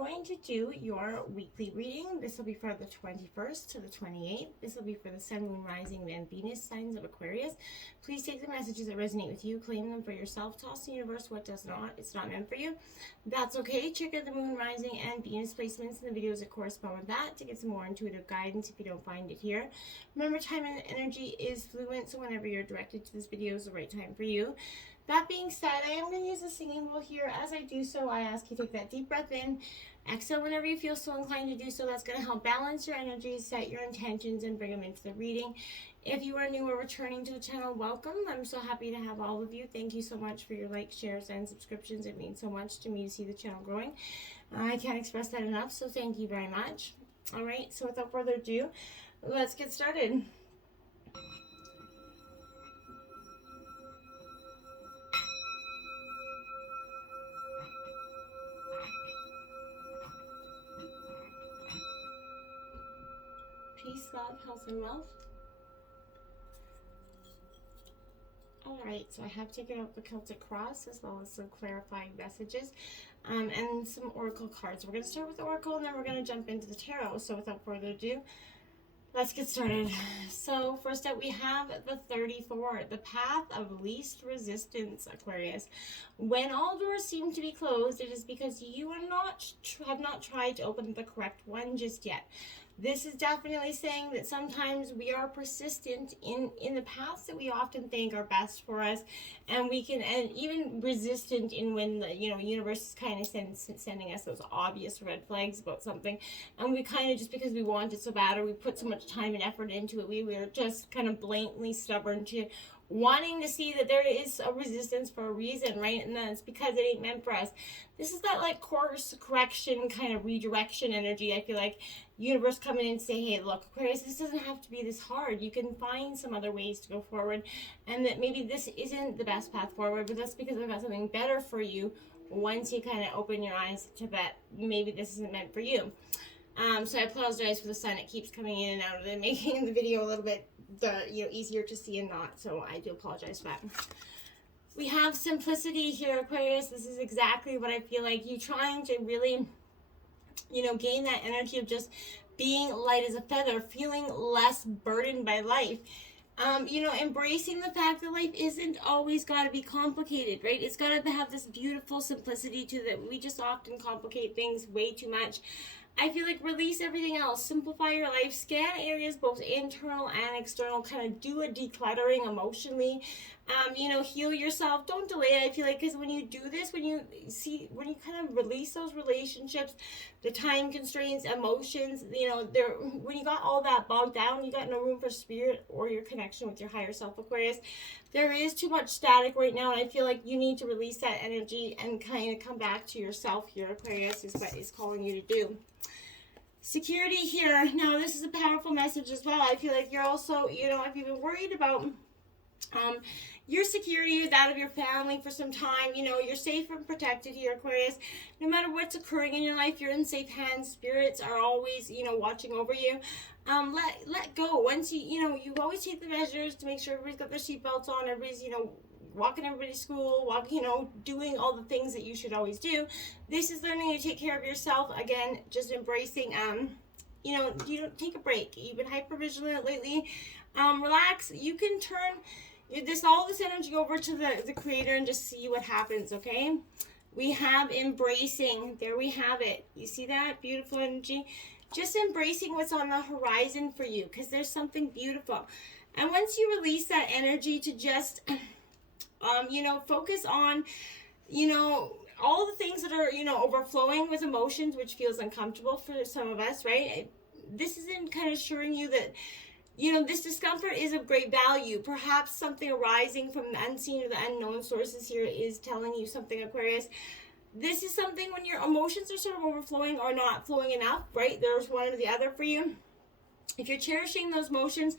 going to do your weekly reading. This will be for the 21st to the 28th. This will be for the Sun, Moon, Rising, and Venus signs of Aquarius. Please take the messages that resonate with you, claim them for yourself, toss the universe what does not. It's not meant for you. That's okay. Check out the Moon, Rising, and Venus placements in the videos that correspond with that to get some more intuitive guidance if you don't find it here. Remember, time and energy is fluent, so whenever you're directed to this video is the right time for you. That being said, I am going to use a singing bowl here. As I do so, I ask you to take that deep breath in, exhale whenever you feel so inclined to do so. That's going to help balance your energy, set your intentions, and bring them into the reading. If you are new or returning to the channel, welcome. I'm so happy to have all of you. Thank you so much for your likes, shares, and subscriptions. It means so much to me to see the channel growing. I can't express that enough, so thank you very much. All right, so without further ado, let's get started. Peace, love, health, and wealth. Alright, so I have taken out the Celtic Cross as well as some clarifying messages and some Oracle cards. We're going to start with the Oracle and then we're going to jump into the Tarot. So without further ado, let's get started. So first up we have the 34, the path of least resistance, Aquarius. When all doors seem to be closed, it is because you are have not tried to open the correct one just yet. This is definitely saying that sometimes we are persistent in the paths that we often think are best for us, and even resistant in when the universe is kind of sending us those obvious red flags about something, and we kind of, just because we want it so bad or we put so much time and effort into it, we are just kind of blatantly stubborn to wanting to see that there is a resistance for a reason, right? And that's because it ain't meant for us. This is that like course correction, kind of redirection energy. I feel like universe coming in and say, hey, look, Aquarius, this doesn't have to be this hard. You can find some other ways to go forward, and that maybe this isn't the best path forward, but that's because I've got something better for you once you kind of open your eyes to that maybe this isn't meant for you. So I apologize for the sun. It keeps coming in and out of it, making the video a little bit easier to see and not, so I do apologize for that. We have simplicity here, Aquarius. This is exactly what I feel like. You trying to really gain that energy of just being light as a feather, feeling less burdened by life. Embracing the fact that life isn't always got to be complicated, right? It's got to have this beautiful simplicity to that. We just often complicate things way too much. I feel like release everything else, simplify your life, scan areas both internal and external, kind of do a decluttering emotionally, heal yourself. Don't delay it. I feel like, because when you do this, when you kind of release those relationships, the time constraints, emotions, when you got all that bogged down, you got no room for spirit or your connection with your higher self, Aquarius. There is too much static right now, and I feel like you need to release that energy and kind of come back to yourself here, Aquarius, is what is calling you to do. Security here. Now, this is a powerful message as well. I feel like you're also, if you've been worried about your security or that of your family for some time, you're safe and protected here, Aquarius. No matter what's occurring in your life, you're in safe hands. Spirits are always, watching over you. Let go. Once you always take the measures to make sure everybody's got their seatbelts on, everybody's, walking everybody to school, doing all the things that you should always do. This is learning to take care of yourself. Again, just embracing, you don't take a break. You've been hyper-vigilant lately. Relax. You can turn all this energy over to the creator and just see what happens, okay? We have embracing. There we have it. You see that? Beautiful energy. Just embracing what's on the horizon for you, because there's something beautiful. And once you release that energy to just focus on, all the things that are, overflowing with emotions, which feels uncomfortable for some of us, right? This isn't kind of assuring you that, this discomfort is of great value. Perhaps something arising from the unseen or the unknown sources here is telling you something, Aquarius. This is something when your emotions are sort of overflowing or not flowing enough, right? There's one or the other for you. If you're cherishing those emotions,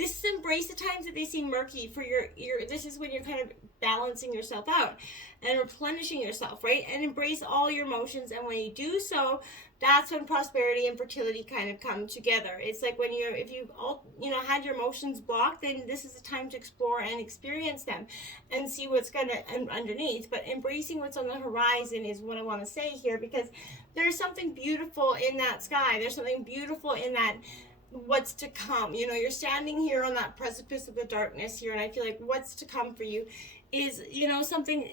This is embrace the times that they seem murky for your this is when you're kind of balancing yourself out and replenishing yourself, right? And embrace all your emotions. And when you do so, that's when prosperity and fertility kind of come together. It's like when you're, if you've all, had your emotions blocked, then this is the time to explore and experience them and see what's gonna underneath. But embracing what's on the horizon is what I want to say here, because there's something beautiful in that sky. There's something beautiful in that what's to come. You're standing here on that precipice of the darkness here, and I feel like what's to come for you is, something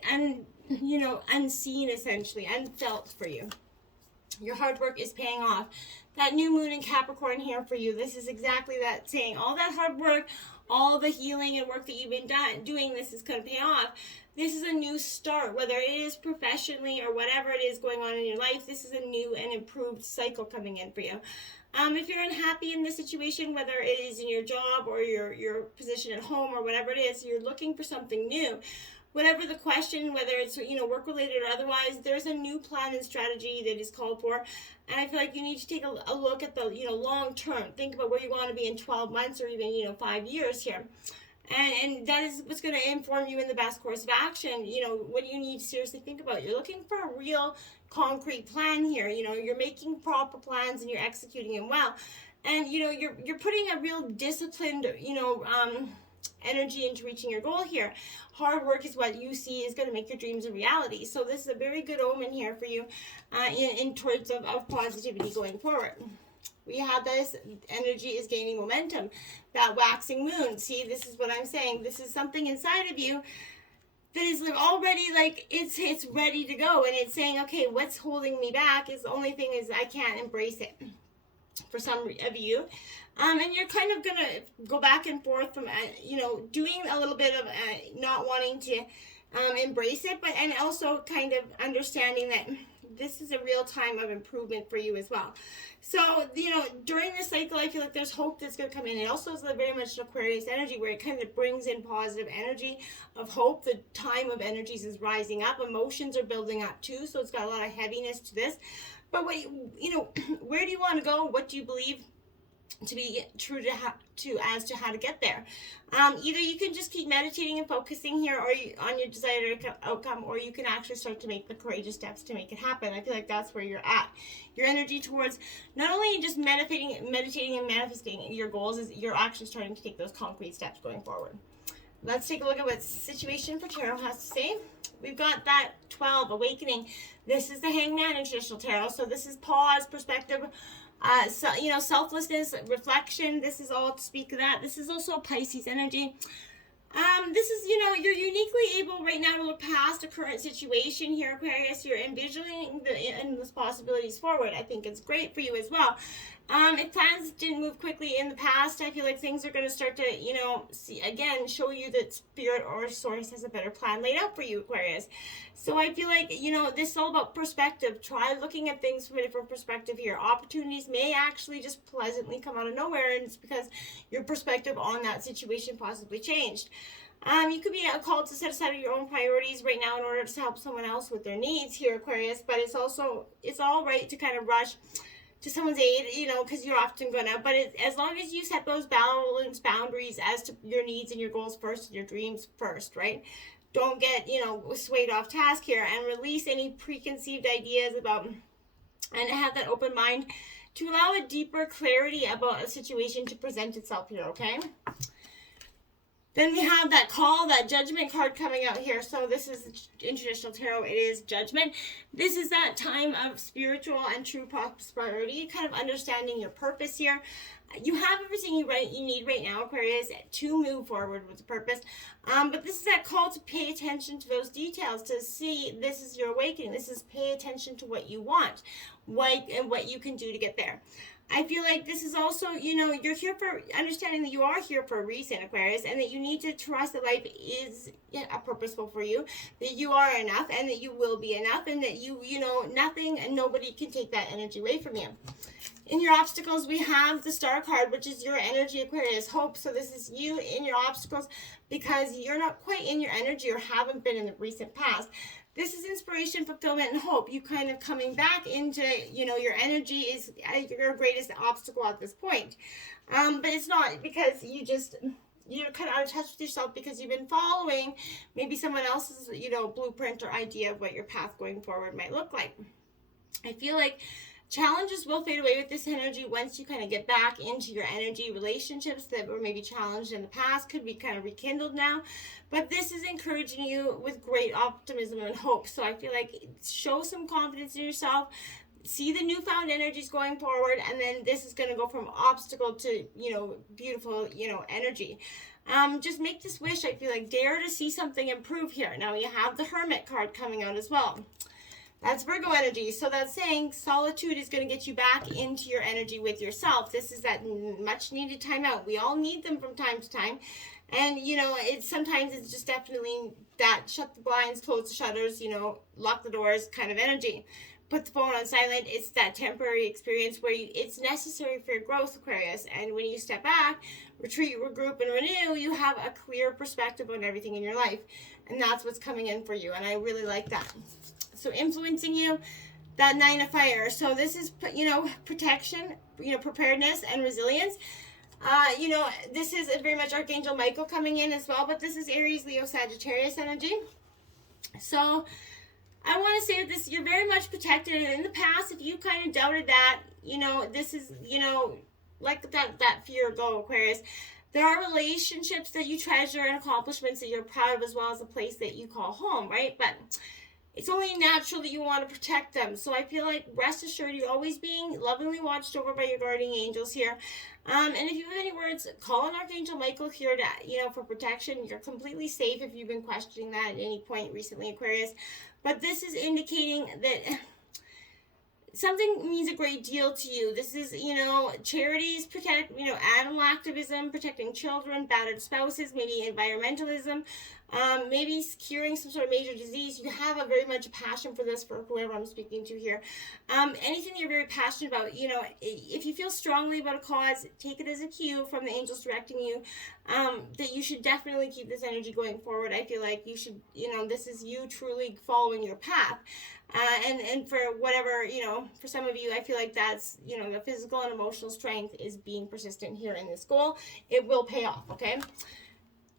unseen, essentially, unfelt for you. Your hard work is paying off. That new moon in Capricorn here for you, this is exactly that saying. All that hard work, all the healing and work that you've been doing, this is going to pay off. This is a new start, whether it is professionally or whatever it is going on in your life. This is a new and improved cycle coming in for you. If you're unhappy in this situation, whether it is in your job or your position at home or whatever it is, you're looking for something new. Whatever the question, whether it's work related or otherwise, there's a new plan and strategy that is called for. And I feel like you need to take a look at the long term. Think about where you want to be in 12 months or even 5 years here. And that is what's going to inform you in the best course of action. What do you need to seriously think about? You're looking for a real concrete plan here. You're making proper plans and you're executing them well. And, you're putting a real disciplined, energy into reaching your goal here. Hard work is what you see is going to make your dreams a reality. So this is a very good omen here for you in towards of positivity going forward. We have this energy is gaining momentum, that waxing moon. See, this is what I'm saying. This is something inside of you that is already it's ready to go, and it's saying, okay, what's holding me back is the only thing is I can't embrace it. For some of you, and you're kind of gonna go back and forth from doing a little bit of not wanting to embrace it, but and also kind of understanding that this is a real time of improvement for you as well. So during this cycle, I feel like there's hope that's going to come in. It also is very much an Aquarius energy where it kind of brings in positive energy of hope. The time of energies is rising up. Emotions are building up too, so it's got a lot of heaviness to this. But where do you want to go? What do you believe to be true as to how to get there? Either you can just keep meditating and focusing here on your desired outcome, or you can actually start to make the courageous steps to make it happen. I feel like that's where you're at. Your energy towards not only just meditating and manifesting your goals, is you're actually starting to take those concrete steps going forward. Let's take a look at what situation for Tarot has to say. We've got that 12, awakening. This is the Hangman in traditional tarot. So this is pause, perspective, selflessness, reflection. This is all to speak of that. This is also Pisces energy. This is, you're uniquely able right now to look past a current situation here, Aquarius. You're envisioning the endless possibilities forward. I think it's great for you as well. If plans didn't move quickly in the past, I feel like things are going to start to, show you that spirit or source has a better plan laid out for you, Aquarius. So I feel like, this is all about perspective. Try looking at things from a different perspective here. Opportunities may actually just pleasantly come out of nowhere, and it's because your perspective on that situation possibly changed. You could be called to set aside your own priorities right now in order to help someone else with their needs here, Aquarius, but it's all right to kind of rush to someone's aid, because you're often gonna, but as long as you set those boundaries as to your needs and your goals first and your dreams first, right? Don't get, swayed off task here, and release any preconceived ideas about, and have that open mind to allow a deeper clarity about a situation to present itself here, okay? Then we have that call, that judgment card coming out here. So this is, in traditional tarot, it is judgment. This is that time of spiritual and true prosperity, kind of understanding your purpose here. You have everything you need right now, Aquarius, to move forward with the purpose. But this is that call to pay attention to those details, to see this is your awakening. This is pay attention to what you want, and what you can do to get there. I feel like this is also, you're here for understanding that you are here for a reason, Aquarius, and that you need to trust that life is purposeful for you, that you are enough, and that you will be enough, and that nothing and nobody can take that energy away from you. In your obstacles, we have the Star card, which is your energy, Aquarius, hope. So this is you in your obstacles because you're not quite in your energy or haven't been in the recent past. this is inspiration, fulfillment, and hope. You kind of coming back into, you know, your energy is your greatest obstacle at this point. But it's not, because you're kind of out of touch with yourself because you've been following maybe someone else's, you know, blueprint or idea of what your path going forward might look like. I feel like challenges will fade away with this energy once you kind of get back into your energy. Relationships that were maybe challenged in the past could be kind of rekindled now. But this is encouraging you with great optimism and hope. So I feel like show some confidence in yourself. See the newfound energies going forward, and then this is going to go from obstacle to, you know, beautiful, you know, energy. Just make this wish. I feel like dare to see something improve here. Now you have the Hermit card coming out as well. That's Virgo energy. So that's saying solitude is going to get you back into your energy with yourself. This is that much needed time out. We all need them from time to time. And, you know, sometimes it's just definitely that shut the blinds, close the shutters, you know, lock the doors kind of energy. Put the phone on silent. It's that temporary experience where it's necessary for your growth, Aquarius. And when you step back, retreat, regroup, and renew, you have a clear perspective on everything in your life. And that's what's coming in for you. And I really like that. So influencing you, that 9 of fire. So this is, you know, protection, you know, preparedness and resilience. You know, this is very much Archangel Michael coming in as well, but this is Aries, Leo, Sagittarius energy. So I want to say that this, you're very much protected. And in the past, if you kind of doubted that, you know, this is, you know, like that fear go, Aquarius. There are relationships that you treasure and accomplishments that you're proud of, as well as a place that you call home, right? But it's only natural that you want to protect them. So I feel like, rest assured, you're always being lovingly watched over by your guardian angels here. And if you have any words, call on Archangel Michael here to, you know, for protection. You're completely safe if you've been questioning that at any point recently, Aquarius. But this is indicating that something means a great deal to you. This is, you know, charities, protect, you know, animal activism, protecting children, battered spouses, maybe environmentalism, maybe curing some sort of major disease. You have a very much passion for this, for whoever I'm speaking to here. Anything you're very passionate about, you know, if you feel strongly about a cause, take it as a cue from the angels directing you, that you should definitely keep this energy going forward. I feel like you should, you know, this is you truly following your path. And for whatever, you know, for some of you, I feel like that's, you know, the physical and emotional strength is being persistent here in this goal. It will pay off, okay?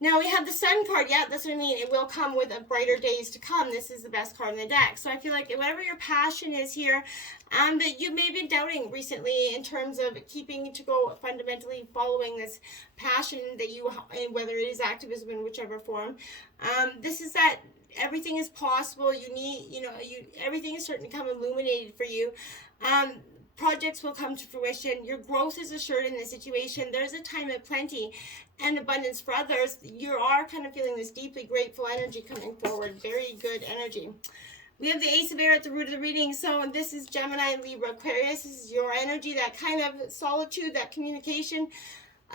Now we have the Sun card. Yeah, that's what I mean. It will come with a brighter days to come. This is the best card in the deck. So I feel like whatever your passion is here, that you may have been doubting recently in terms of keeping to go fundamentally following this passion that you, whether it is activism in whichever form, this is that everything is possible. You need, you know, everything is starting to come illuminated for you. Projects will come to fruition. Your growth is assured in this situation. There's a time of plenty and abundance for others. You are kind of feeling this deeply grateful energy coming forward. Very good energy. We have the Ace of Air at the root of the reading. So this is Gemini, Libra, Aquarius. This is your energy, that kind of solitude, that communication.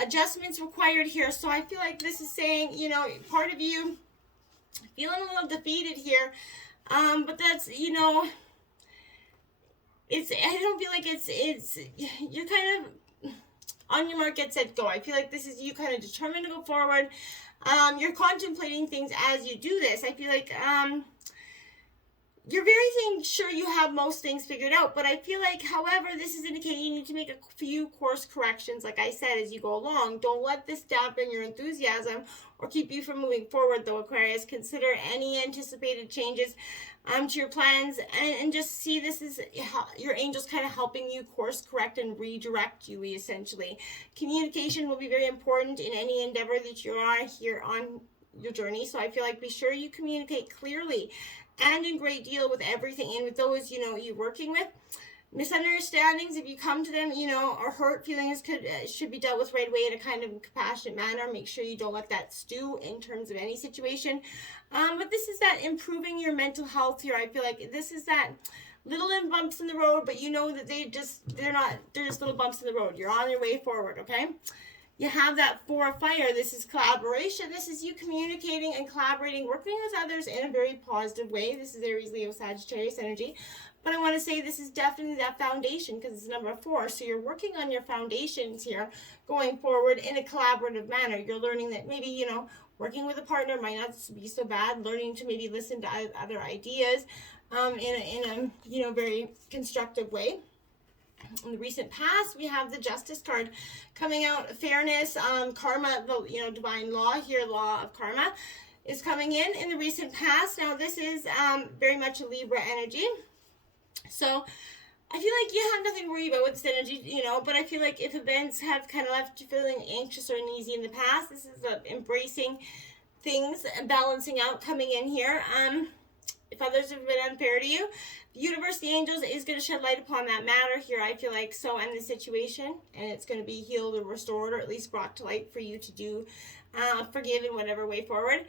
Adjustments required here. So I feel like this is saying, you know, part of you feeling a little defeated here. But that's, you know, I don't feel like it's you're kind of on your mark, get set, go. I feel like this is you kind of determined to go forward. You're contemplating things as you do this. I feel like you're very sure you have most things figured out, but I feel like, however, this is indicating you need to make a few course corrections, like I said, as you go along. Don't let this dampen your enthusiasm or keep you from moving forward, though, Aquarius. Consider any anticipated changes to your plans, and just see this as your angels kind of helping you course correct and redirect you, essentially. Communication will be very important in any endeavor that you are here on your journey, so I feel like be sure you communicate clearly and in great deal with everything, and with those, you know, you're working with. Misunderstandings, if you come to them, you know, or hurt feelings should be dealt with right away in a kind of compassionate manner. Make sure you don't let that stew in terms of any situation. But this is that improving your mental health here. I feel like this is that little bumps in the road, but you know that they're just little bumps in the road. You're on your way forward, okay? You have that 4 of fire. This is collaboration. This is you communicating and collaborating, working with others in a very positive way. This is Aries, Leo, Sagittarius energy. But I want to say this is definitely that foundation because it's number 4. So you're working on your foundations here going forward in a collaborative manner. You're learning that maybe, you know, working with a partner might not be so bad. Learning to maybe listen to other ideas in a you know, very constructive way. In the recent past, we have the Justice card coming out. Fairness, karma, the, you know, divine law here, law of karma is coming in the recent past. Now this is very much a Libra energy. So I feel like you have nothing to worry about with this energy, you know, but I feel like if events have kind of left you feeling anxious or uneasy in the past, this is embracing things and balancing out coming in here. If others have been unfair to you, the universe, the angels, is going to shed light upon that matter here, I feel like, so end the situation, and it's going to be healed or restored, or at least brought to light for you to do, forgive in whatever way forward.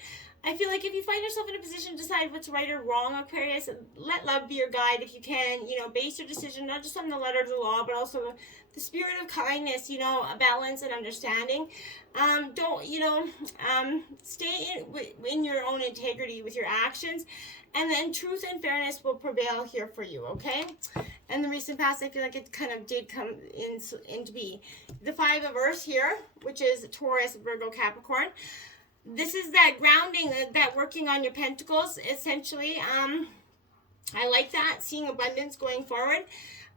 I feel like if you find yourself in a position to decide what's right or wrong, Aquarius, let love be your guide if you can. You know, base your decision not just on the letter of the law, but also the spirit of kindness, you know, a balance and understanding. Don't, you know, stay in your own integrity with your actions, and then truth and fairness will prevail here for you, okay? And the recent past, I feel like it kind of did come into be. The 5 of Earth here, which is Taurus, Virgo, Capricorn. This is that grounding, that working on your pentacles, essentially. I like that, seeing abundance going forward.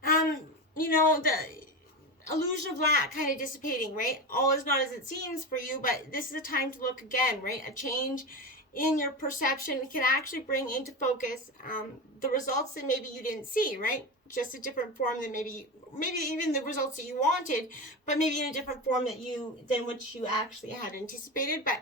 You know, the illusion of lack kind of dissipating, right? All is not as it seems for you, but this is a time to look again, right? A change in your perception can actually bring into focus the results that maybe you didn't see, right? Just a different form than maybe even the results that you wanted, but maybe in a different form than what you actually had anticipated. But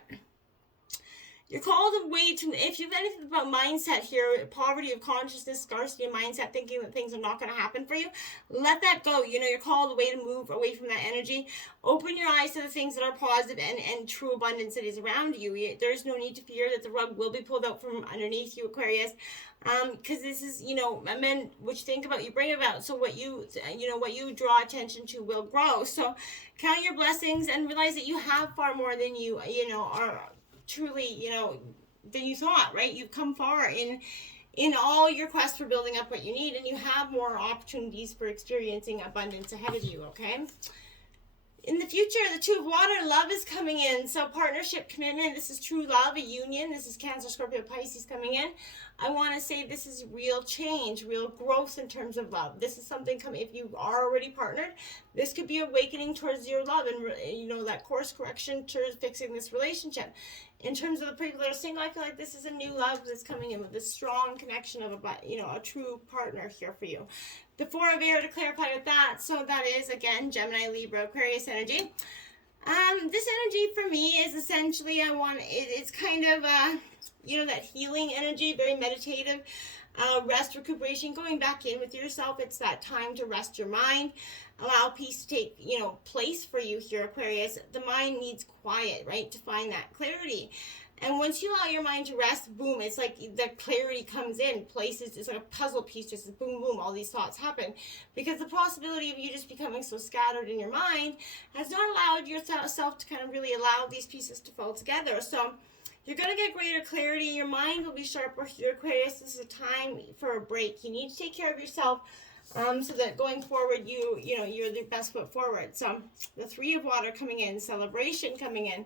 you're called away to, if you've anything about mindset here, poverty of consciousness, scarcity of mindset, thinking that things are not going to happen for you, let that go. You know, you're called away to move away from that energy. Open your eyes to the things that are positive and true abundance that is around you. There's no need to fear that the rug will be pulled out from underneath you, Aquarius, because this is, you know, men, what you think about, you bring about. So what you know, what you draw attention to will grow. So count your blessings and realize that you have far more than you know, are truly, you know, than you thought, right? You've come far in all your quest for building up what you need, and you have more opportunities for experiencing abundance ahead of you, okay? In the future, the 2 of water, love is coming in. So partnership, commitment, this is true love, a union. This is Cancer, Scorpio, Pisces coming in. I want to say this is real change, real growth in terms of love. This is something coming, if you are already partnered, this could be awakening towards your love and, you know, that course correction towards fixing this relationship. In terms of the people that are single, I feel like this is a new love that's coming in with this strong connection of a true partner here for you. The 4 of air to clarify with that. So that is, again, Gemini, Libra, Aquarius energy. This energy for me is essentially, it's kind of, you know, that healing energy, very meditative, rest, recuperation, going back in with yourself. It's that time to rest your mind, allow peace to take, you know, place for you here, Aquarius. The mind needs quiet, right, to find that clarity. And once you allow your mind to rest, boom, it's like the clarity comes in places. It's like a puzzle piece, just boom, boom, all these thoughts happen. Because the possibility of you just becoming so scattered in your mind has not allowed yourself to kind of really allow these pieces to fall together. So you're going to get greater clarity. Your mind will be sharper here, Aquarius. This is a time for a break. You need to take care of yourself so that going forward, you know, you're the best foot forward. So the 3 of water coming in, celebration coming in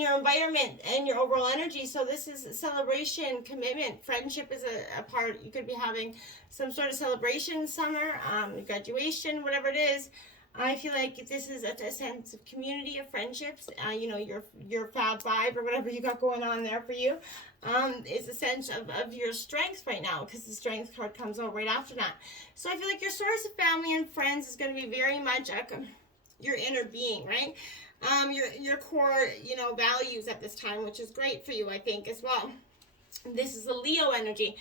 your environment and your overall energy. So this is celebration, commitment, friendship is a part. You could be having some sort of celebration, summer, graduation, whatever it is. I feel like this is a sense of community, of friendships. You know, your Fab 5 or whatever you got going on there for you is a sense of your strength right now, because the strength card comes out right after that. So I feel like your source of family and friends is going to be very much your inner being, right? Your core, you know, values at this time, which is great for you, I think, as well. This is a Leo energy.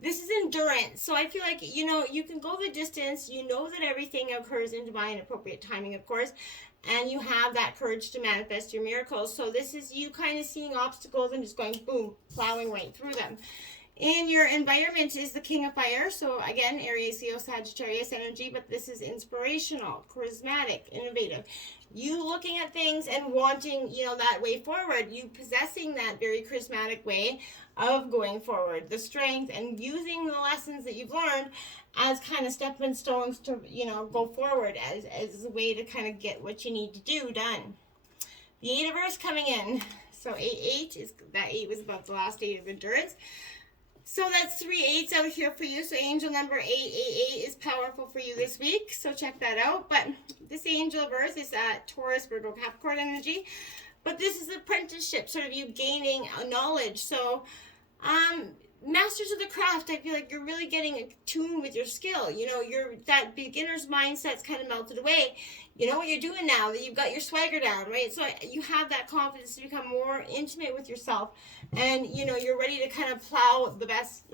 This is endurance. So I feel like, you know, you can go the distance. You know that everything occurs in divine appropriate timing, of course. And you have that courage to manifest your miracles. So this is you kind of seeing obstacles and just going, boom, plowing right through them. In your environment is the King of Fire. So again, Aries, Leo, Sagittarius energy, but this is inspirational, charismatic, innovative. You looking at things and wanting, that way forward. You possessing that very charismatic way of going forward. The strength and using the lessons that you've learned as kind of stepping stones to, go forward as a way to kind of get what you need to do done. The Eight of Earths coming in. So 8 is, that 8 was about the last 8 of endurance. So that's 3 8s out here for you. So angel number 888 is powerful for you this week. So check that out. But this angel of Earth is Taurus, Virgo, Capricorn energy. But this is apprenticeship, sort of you gaining knowledge. So masters of the craft, I feel like you're really getting attuned with your skill. That beginner's mindset's kind of melted away. You know what you're doing now, that you've got your swagger down, right? So you have that confidence to become more intimate with yourself, and you're ready to kind of plow the best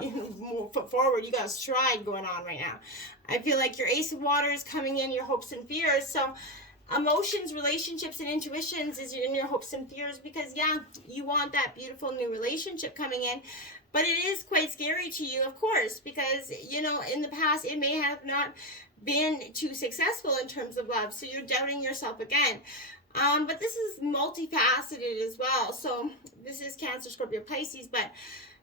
foot forward. You got a stride going on right now. I feel like your Ace of Water is coming in, your hopes and fears. So emotions, relationships, and intuitions is in your hopes and fears, because you want that beautiful new relationship coming in. But it is quite scary to you, of course, because, in the past, it may have not been too successful in terms of love. So you're doubting yourself again. But this is multifaceted as well. So this is Cancer, Scorpio, Pisces, but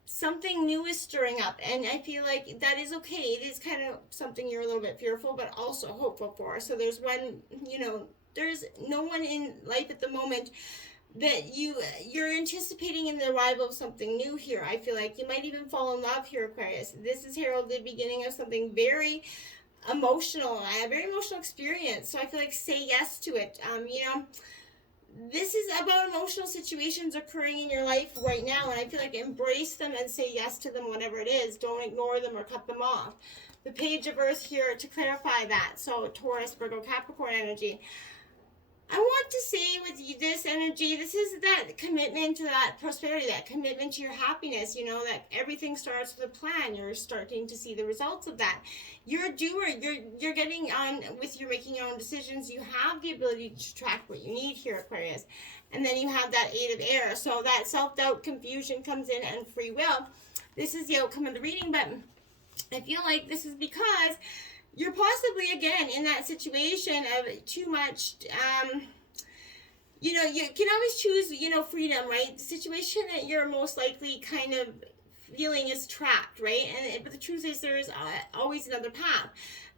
something new is stirring up. And I feel like that is okay. It is kind of something you're a little bit fearful, but also hopeful for. So there's there's no one in life at the moment that you're anticipating in the arrival of something new here. I feel like you might even fall in love here, Aquarius. This is heralded the beginning of something very emotional, a very emotional experience. So I feel like say yes to it. This is about emotional situations occurring in your life right now, and I feel like embrace them and say yes to them, whatever it is. Don't ignore them or cut them off. The Page of Earth here to clarify that. So Taurus, Virgo, Capricorn energy. I want to say with you, this energy, this is that commitment to that prosperity, that commitment to your happiness, that everything starts with a plan. You're starting to see the results of that. You're a doer. You're getting on with your making your own decisions. You have the ability to track what you need here, Aquarius. And then you have that 8 of air. So that self-doubt, confusion comes in, and free will. This is the outcome of the reading, but I feel like this is because you're possibly, again, in that situation of too much, you can always choose, freedom, right? The situation that you're most likely kind of feeling is trapped, right? But the truth is there is always another path,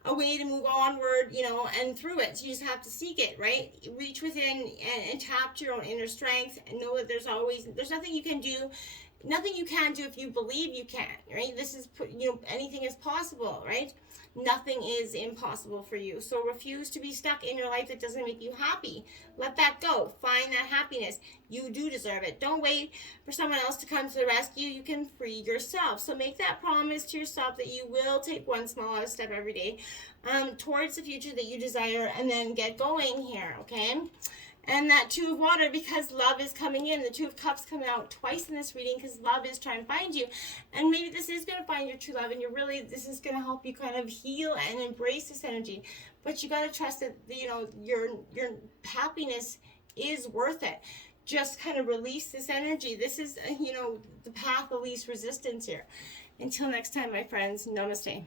a way to move onward, and through it. So you just have to seek it, right? Reach within and tap to your own inner strength, and know that there's nothing you can do. Nothing you can do if you believe you can, right? This is, anything is possible, right? Nothing is impossible for you. So refuse to be stuck in your life that doesn't make you happy. Let that go. Find that happiness. You do deserve it. Don't wait for someone else to come to the rescue. You can free yourself. So make that promise to yourself that you will take one small step every day towards the future that you desire, and then get going here, okay? And that 2 of water, because love is coming in. The 2 of cups coming out twice in this reading, because love is trying to find you. And maybe this is going to find your true love, and this is going to help you kind of heal and embrace this energy. But you got to trust that, your happiness is worth it. Just kind of release this energy. This is, the path of least resistance here. Until next time, my friends, namaste.